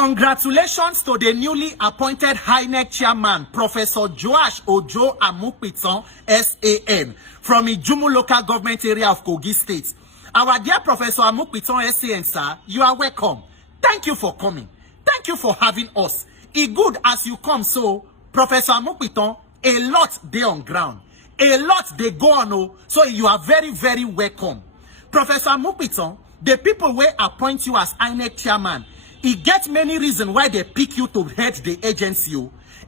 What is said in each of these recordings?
Congratulations to the newly appointed INEC chairman, Professor Joash Ojo Amupitan, SAN, from Ijumu local government area of Kogi State. Our dear Professor Amupitan, SAN, sir, you are welcome. Thank you for coming. Thank you for having us. It good as you come, so Professor Amupitan, a lot they on ground. A lot they go on, oh, so you are very, very welcome. Professor Amupitan, the people will appoint you as INEC chairman. It gets many reasons why they pick you to head the agency.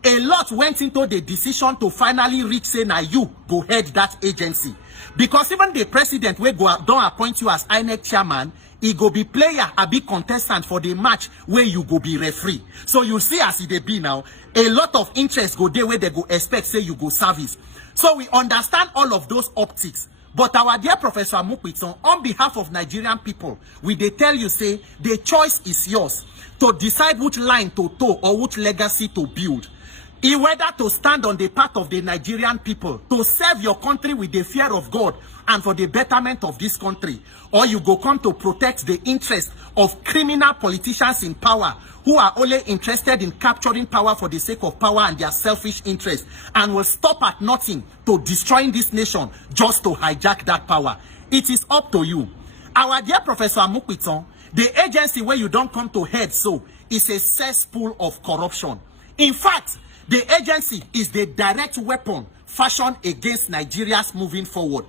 A lot went into the decision to finally reach say now you go head that agency. Because even the president will go don't appoint you as INEC chairman, he go be player, a big contestant for the match where you go be referee. So you see as it be now, a lot of interest go there where they go expect say you go service. So we understand all of those optics. But our dear Professor Amupitan, on behalf of Nigerian people, we they tell you say the choice is yours to decide which line to toe or which legacy to build. Whether to stand on the part of the Nigerian people, to serve your country with the fear of God and for the betterment of this country, or you go come to protect the interest of criminal politicians in power who are only interested in capturing power for the sake of power and their selfish interests, and will stop at nothing to destroying this nation just to hijack that power. It is up to you. Our dear Professor Amupitan, the agency where you don't come to head so is a cesspool of corruption. In fact, the agency is the direct weapon fashioned against Nigeria's moving forward.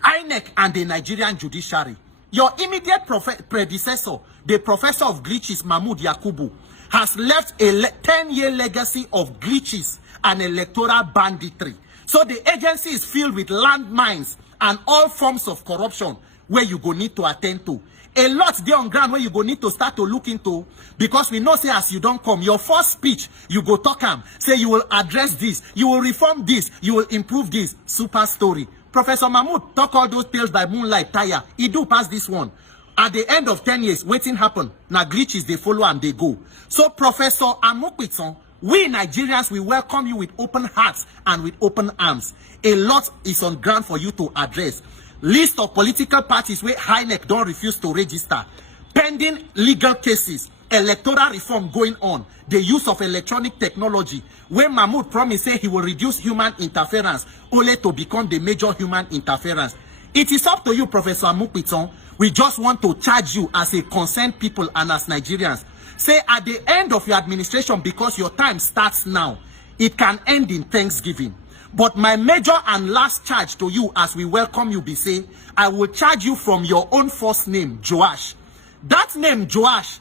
INEC and the Nigerian judiciary. Your immediate predecessor, the professor of glitches, Mahmoud Yakubu, has left a 10-year legacy of glitches and electoral banditry. So the agency is filled with landmines and all forms of corruption where you go need to attend to. A lot there on ground where you go need to start to look into, because we know say as you don't come, your first speech, you go talk say you will address this, you will reform this, you will improve this. Super story. Professor Mahmoud talk all those tales by moonlight tire. He do pass this one. At the end of 10 years, waiting happen. Now glitches, they follow and they go. So Professor Amupitan, we Nigerians, we welcome you with open hearts and with open arms. A lot is on ground for you to address. List of political parties where INEC don't refuse to register. Pending legal cases. Electoral reform going on. The use of electronic technology. When Mahmoud promised say he will reduce human interference, only to become the major human interference. It is up to you, Professor Amupitan. We just want to charge you as a concerned people and as Nigerians. Say at the end of your administration, because your time starts now, it can end in Thanksgiving. But my major and last charge to you as we welcome you be say, I will charge you from your own first name, Joash. That name, Joash,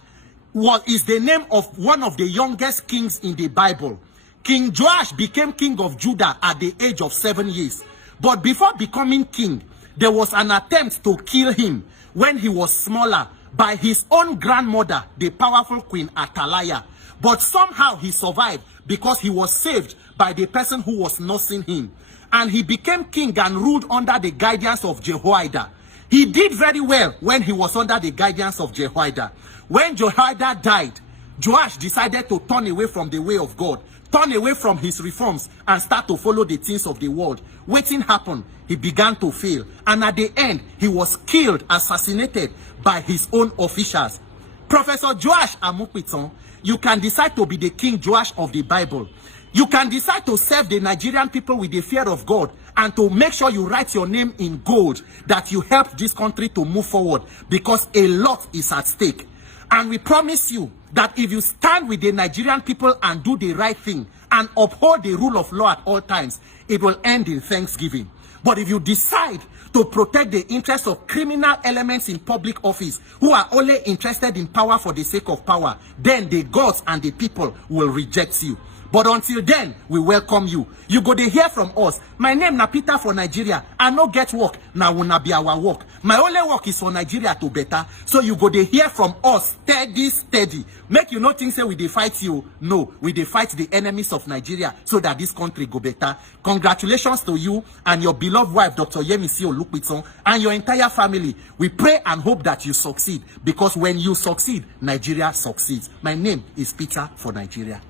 is the name of one of the youngest kings in the Bible. King Joash became king of Judah at the age of 7 years. But before becoming king, there was an attempt to kill him when he was smaller by his own grandmother, the powerful Queen Athaliah. But somehow he survived because he was saved by the person who was nursing him. And he became king and ruled under the guidance of Jehoiada. He did very well when he was under the guidance of Jehoiada. When Jehoiada died, Joash decided to turn away from the way of God, turn away from his reforms, and start to follow the things of the world. Waiting happened, he began to fail. And at the end, he was killed, assassinated by his own officials. Professor Joash Amupitan, you can decide to be the King Joash of the Bible. You can decide to serve the Nigerian people with the fear of God and to make sure you write your name in gold, that you help this country to move forward, because a lot is at stake. And we promise you that if you stand with the Nigerian people and do the right thing and uphold the rule of law at all times, it will end in Thanksgiving. But if you decide to protect the interests of criminal elements in public office who are only interested in power for the sake of power, then the gods and the people will reject you. But until then, we welcome you. You go to hear from us. My name na Peter for Nigeria. I no get work. Now will not be our work. My only work is for Nigeria to better. So you go to hear from us steady. Make you not think say we dey fight you. No, we dey fight the enemies of Nigeria so that this country go better. Congratulations to you and your beloved wife, Dr. Yemisi Olupitan, and your entire family. We pray and hope that you succeed, because when you succeed, Nigeria succeeds. My name is Peter for Nigeria.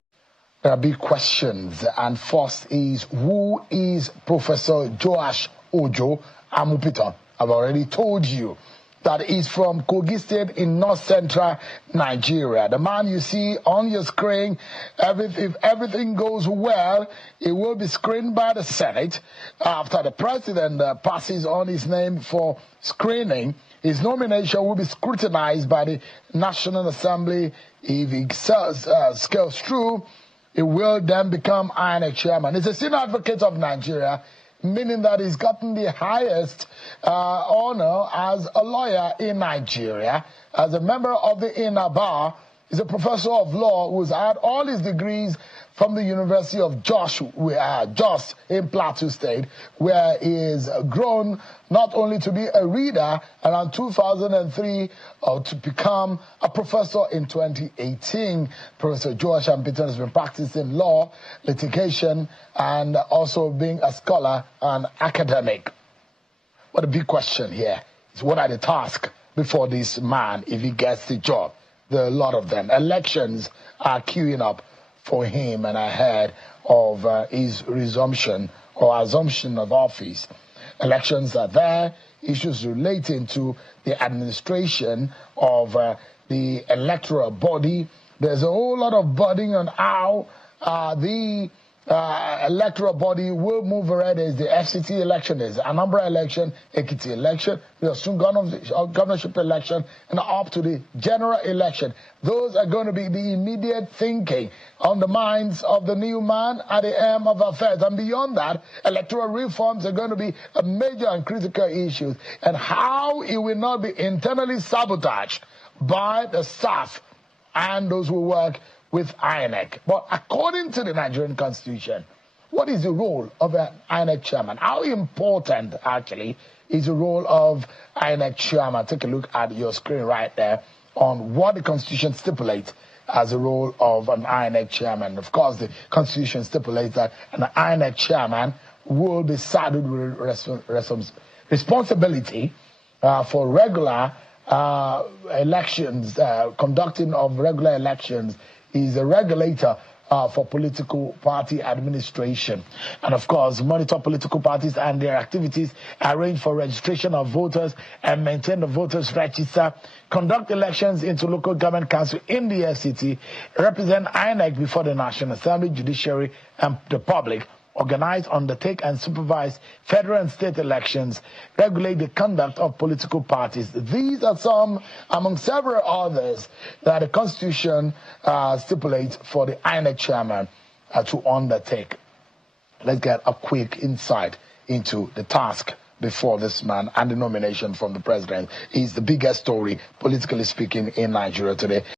There are big questions, and first is, who is Professor Joash Ojo Amupitan? I've already told you. that is from Kogi State in north-central Nigeria. The man you see on your screen, if everything goes well, it will be screened by the Senate. After the president passes on his name for screening, his nomination will be scrutinized by the National Assembly. If he scales through, it will then become INEC chairman. He's a senior advocate of Nigeria, meaning that he's gotten the highest honor as a lawyer in Nigeria. As a member of the inner bar, he's a professor of law who's had all his degrees from the University of Jos in Plateau State, where he is grown not only to be a reader around 2003, to become a professor in 2018. Professor Joash Amutipan has been practicing law, litigation, and also being a scholar and academic. But the big question here is, what are the tasks before this man if he gets the job? There are a lot of them. Elections are queuing up for him and ahead of his resumption or assumption of office. Elections are there, issues relating to the administration of the electoral body. There's a whole lot of budding on how the electoral body will move ahead. There's the FCT election, there's the Anambra election, Ekiti election, the soon governorship election, and up to the general election. Those are going to be the immediate thinking on the minds of the new man at the helm of affairs. And beyond that, electoral reforms are going to be a major and critical issue, and how it will not be internally sabotaged by the staff and those who work with INEC. But according to the Nigerian Constitution, what is the role of an INEC chairman? How important, actually, is the role of INEC chairman? Take a look at your screen right there on what the Constitution stipulates as the role of an INEC chairman. Of course, the Constitution stipulates that an INEC chairman will be saddled with responsibility for regular elections, conducting of regular elections. Is a regulator for political party administration, and of course monitor political parties and their activities, arrange for registration of voters and maintain the voters register, conduct elections into local government council in the FCT, represent INEC before the National Assembly, judiciary and the public, organize, undertake and supervise federal and state elections, regulate the conduct of political parties. These are some among several others that the Constitution stipulates for the INEC chairman to undertake. Let's get a quick insight into the task before this man and the nomination from the president. Is the biggest story, politically speaking, in Nigeria today.